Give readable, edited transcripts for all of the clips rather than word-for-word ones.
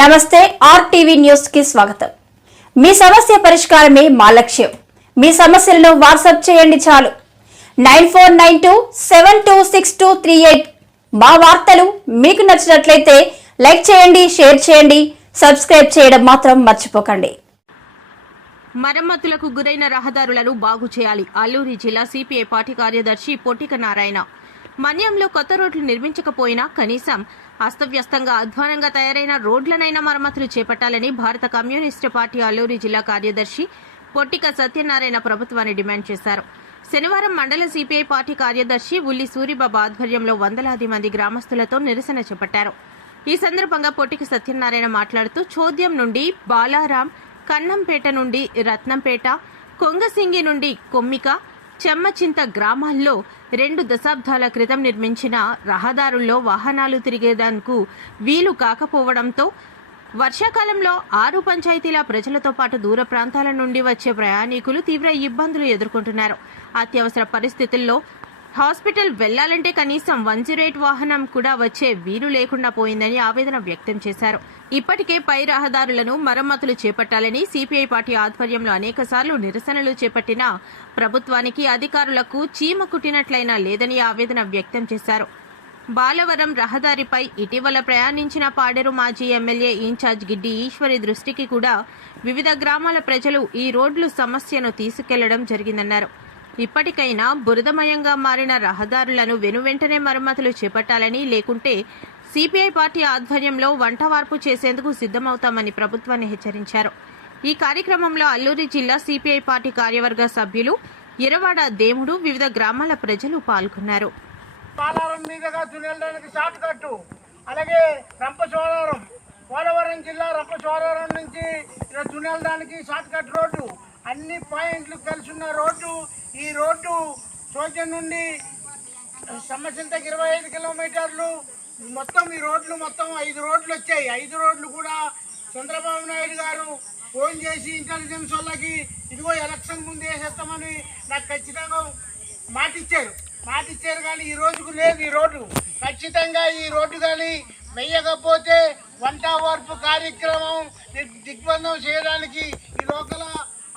నమస్తే RTV news కి స్వాగతం। మీ సమస్య పరిష్కారమే మా లక్ష్యం। మీ సమస్యలను వాట్సాప్ చేయండి చాలు 9492726238। మా వార్తలు మీకు నచ్చినట్లయితే లైక్ చేయండి, షేర్ చేయండి, సబ్స్క్రైబ్ చేయడం మాత్రం మర్చిపోకండి। మరమ్మతులకు గురైన రహదారులను బాగు చేయాలి। అల్లూరి జిల్లా సిపిఐ పార్టీ కార్యదర్శి పొట్టిక నారాయణ మన్యంలో కొత్త రోడ్లు నిర్మించకపోయినా కనీసం అస్తవ్యస్తంగా అధ్వానంగా తయారైన రోడ్లనైనా మరమ్మతులు చేపట్టాలని భారత కమ్యూనిస్టు పార్టీ అల్లూరి జిల్లా కార్యదర్శి పొట్టిక సత్యనారాయణ ప్రభుత్వాన్ని డిమాండ్ చేశారు। శనివారం మండల సిపిఐ పార్టీ కార్యదర్శి ఉల్లి సూరిబాబు ఆధ్వర్యంలో వందలాది మంది గ్రామస్తులతో నిరసన చేపట్టారు। ఈ సందర్భంగా పొట్టిక సత్యనారాయణ మాట్లాడుతూ చోద్యం నుండి బాలారాం, కన్నంపేట నుండి రత్నంపేట, కొంగసింగి నుండి కొమ్మిక, చెమ్మచింత గ్రామాల్లో 2 దశాబ్దాల క్రితం నిర్మించిన రహదారుల్లో వాహనాలు తిరిగేందుకు వీలు కాకపోవడంతో వర్షాకాలంలో 6 పంచాయతీల ప్రజలతో పాటు దూర ప్రాంతాల నుండి వచ్చే ప్రయాణికులు తీవ్ర ఇబ్బందులు ఎదుర్కొంటున్నారు। అత్యవసర పరిస్థితుల్లో హాస్పిటల్ వెళ్లాలంటే కనీసం 108 వాహనం కూడా వచ్చే వీలు లేకుండా పోయిందని ఆవేదన వ్యక్తం చేశారు। ఇప్పటికే పై రహదారులను మరమ్మతులు చేపట్టాలని సిపిఐ పార్టీ ఆధ్వర్యంలో అనేకసార్లు నిరసనలు చేపట్టినా ప్రభుత్వానికి అధికారులకు చీమ కుట్టినట్లయినా లేదని ఆవేదన వ్యక్తం చేశారు। బాలవరం రహదారిపై ఇటీవల ప్రయాణించిన పాడేరు మాజీ ఎమ్మెల్యే ఇన్ఛార్జ్ గిడ్డి ఈశ్వరి దృష్టికి కూడా వివిధ గ్రామాల ప్రజలు ఈ రోడ్లు సమస్యను తీసుకెళ్లడం జరిగిందన్నారు। ఇప్పటికైనా బురదమయంగా మారిన రహదారులను వెనువెంటనే మరమ్మతులు చేపట్టాలని, లేకుంటే సిపిఐ పార్టీ ఆధ్వర్యంలో వంటవార్పు చేసేందుకు సిద్ధమవుతామని ప్రభుత్వాన్ని హెచ్చరించారు। ఈ కార్యక్రమంలో అల్లూరి జిల్లా సిపిఐ పార్టీ కార్యవర్గ సభ్యులు ఇరవాడ దేవుడు, వివిధ గ్రామాల ప్రజలు పాల్గొన్నారు। అలాగే రంపచోడవరం, పోలవరం జిల్లా రంపచోడవరం నుంచి తునెలడానికి షార్ట్ కట్ రోడ్డు, అన్ని పాయింట్లు కలిసి ఉన్న రోడ్డు। ఈ రోడ్డు చోద్యం నుండి సమ్మసింతకి 25 కిలోమీటర్లు మొత్తం। ఈ రోడ్లు మొత్తం 5 రోడ్లు వచ్చాయి। 5 రోడ్లు కూడా చంద్రబాబు నాయుడు గారు ఫోన్ చేసి ఇంటెలిజెన్స్ వాళ్ళకి ఇదిగో ఎలక్షన్ ముందు వేసేస్తామని నాకు ఖచ్చితంగా మాటిచ్చారు కానీ ఈ రోజుకు లేదు ఈ రోడ్డు। ఖచ్చితంగా ఈ రోడ్డు కానీ వేయకపోతే వంట వార్పు కార్యక్రమం దిగ్బంధం చేయడానికి ఈ లోకల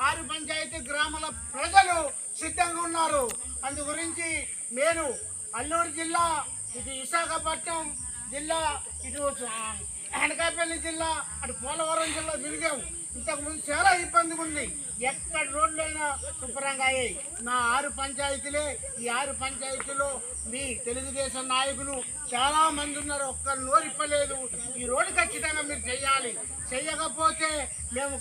6 పంచాయతీ గ్రామాల ప్రజలు సిద్ధంగా ఉన్నారు। అందు గురించి నేను అల్లూరు జిల్లా, ఇటు విశాఖపట్నం జిల్లా, ఇటు అనకాపల్లి జిల్లా, అటు పోలవరం జిల్లా తిరిగాము। ఇంతకుముందు చాలా ఇబ్బందిగా ఉంది, ఎక్కడ రోడ్లైనా శుభ్రంగా అయ్యాయి। నా 6 పంచాయతీలే, ఈ 6 పంచాయతీలో మీ తెలుగుదేశం నాయకులు చాలా మంది ఉన్నారు, ఒక్కరు నోరిప్పలేదు। ఈ రోడ్డు ఖచ్చితంగా మీరు చెయ్యాలి, చెయ్యకపోతే మేము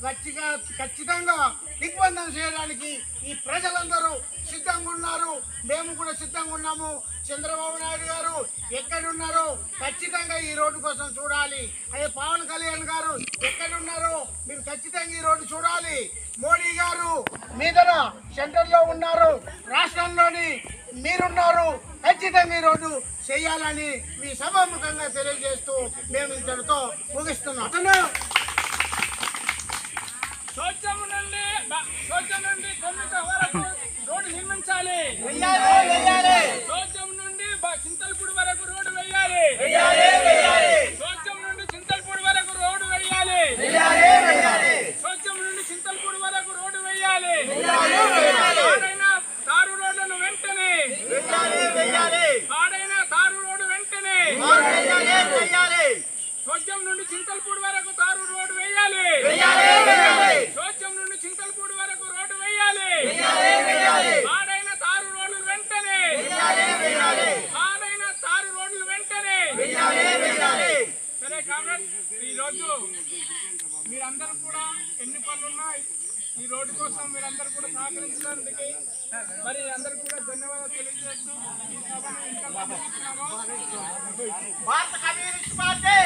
ఖచ్చితంగా దిగ్బంధం చేయడానికి ఈ ప్రజలందరూ సిద్ధంగా ఉన్నారు, మేము కూడా సిద్ధంగా ఉన్నాము। చంద్రబాబు నాయుడు గారు ఎక్కడున్నారో ఖచ్చితంగా ఈ రోడ్డు కోసం చూడాలి। అదే పవన్ కళ్యాణ్ గారు ఎక్కడున్నారో మీరు ఖచ్చితంగా ఈ రోడ్డు చూడాలి। మోడీ గారు మీదన సెంటర్లో ఉన్నారు, రాష్ట్రంలోని మీరున్నారు, ఖచ్చితంగా ఈ రోడ్డు చేయాలని మీ సభాముఖంగా తెలియజేస్తూ మేము ఇంతటితో ముగిస్తున్నాం। రోడ్డు నిర్మించాలి, చోద్యం నుండి చింతలపూడి వరకు రోడ్డు వేయాలి, చోద్యం నుండి చింతలపూడి వరకు రోడ్డు వేయాలి, చోద్యం నుండి చింతలపూడి వరకు రోడ్డు వేయాలి। పాడైన తారు రోడ్లను వెంటనే, పాడైన తారు రోడ్డు వెంటనే, చోద్యం నుండి చింతలపూడి వరకు తారు రోడ్డు వేయాలి, చోద్యం నుండి చింతలపూడి వరకు రోడ్డు వేయాలి, పాడైన తారు రోడ్లు వెంటనే, పాడైన తారు రోడ్లు వెంటనే। సరే కామ్రేడ్, ఈ రోజు మీరందరూ కూడా ఎన్ని పనులున్నా ఈ రోడ్డు కోసం మీరందరూ కూడా సహకరించడానికి మరి అందరూ కూడా ధన్యవాదాలు తెలియజేస్తూ ఈ సభను ఇంకా భారత కమ్యూనిస్ట్ పార్టీ